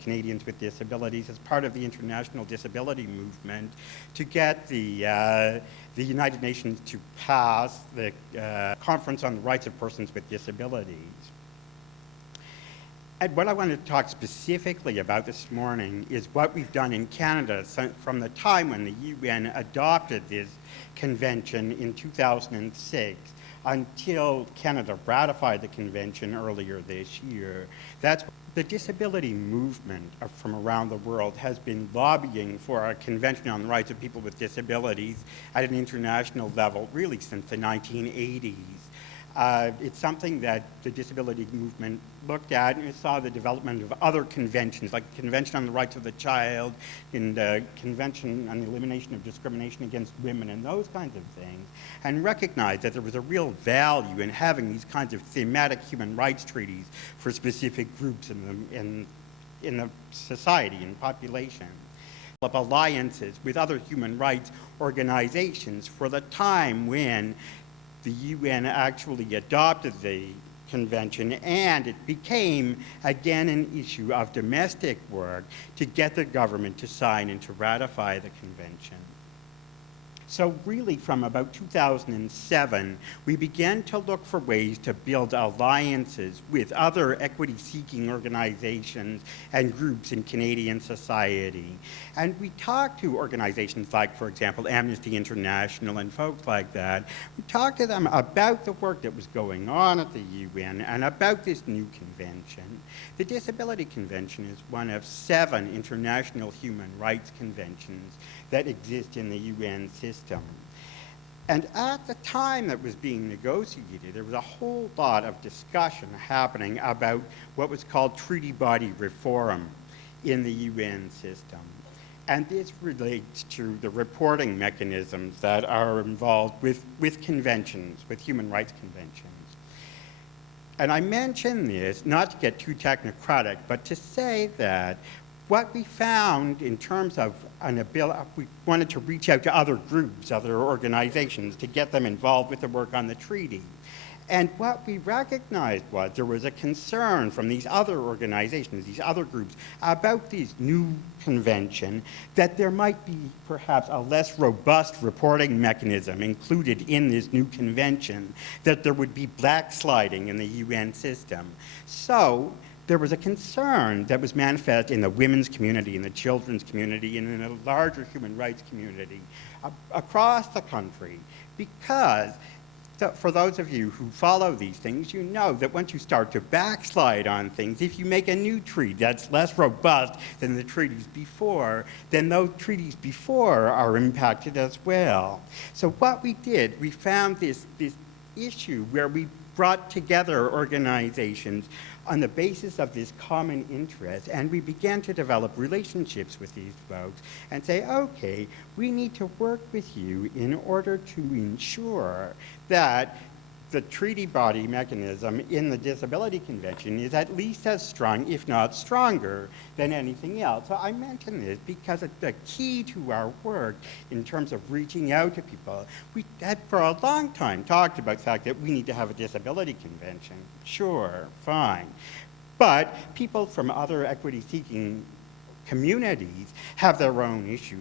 Canadians with disabilities as part of the international disability movement to get the United Nations to pass the Conference on the Rights of Persons with Disabilities. And what I want to talk specifically about this morning is what we've done in Canada from the time when the UN adopted this convention in 2006 until Canada ratified the convention earlier this year. That's the disability movement from around the world has been lobbying for a convention on the rights of people with disabilities at an international level really since the 1980s. It's something that the disability movement looked at, and it saw the development of other conventions, like the Convention on the Rights of the Child, and the Convention on the Elimination of Discrimination Against Women, and those kinds of things, and recognized that there was a real value in having these kinds of thematic human rights treaties for specific groups in the society and population. Alliances with other human rights organizations for the time when the UN actually adopted the convention, and it became, again, an issue of domestic work to get the government to sign and to ratify the convention. So really, from about 2007, we began to look for ways to build alliances with other equity-seeking organizations and groups in Canadian society. And we talked to organizations like, for example, Amnesty International and folks like that. We talked to them about the work that was going on at the UN and about this new convention. The Disability Convention is one of 7 international human rights conventions that exist in the UN system. And at the time that was being negotiated, there was a whole lot of discussion happening about what was called treaty body reform in the UN system. And this relates to the reporting mechanisms that are involved with conventions, with human rights conventions. And I mention this not to get too technocratic, but to say that what we found in terms of an ability, we wanted to reach out to other groups, other organizations, to get them involved with the work on the treaty. And what we recognized was there was a concern from these other organizations, these other groups, about this new convention, that there might be perhaps a less robust reporting mechanism included in this new convention, that there would be backsliding in the UN system. So there was a concern that was manifest in the women's community, in the children's community, and in a larger human rights community across the country, because for those of you who follow these things, you know that once you start to backslide on things, if you make a new treaty that's less robust than the treaties before, then those treaties before are impacted as well. So what we did, we found this issue where we brought together organizations on the basis of this common interest, and we began to develop relationships with these folks and say, okay, we need to work with you in order to ensure that the treaty body mechanism in the Disability Convention is at least as strong, if not stronger, than anything else. So I mention this because the key to our work in terms of reaching out to people, we had for a long time talked about the fact that we need to have a disability convention. Sure, fine. But people from other equity-seeking communities have their own issues.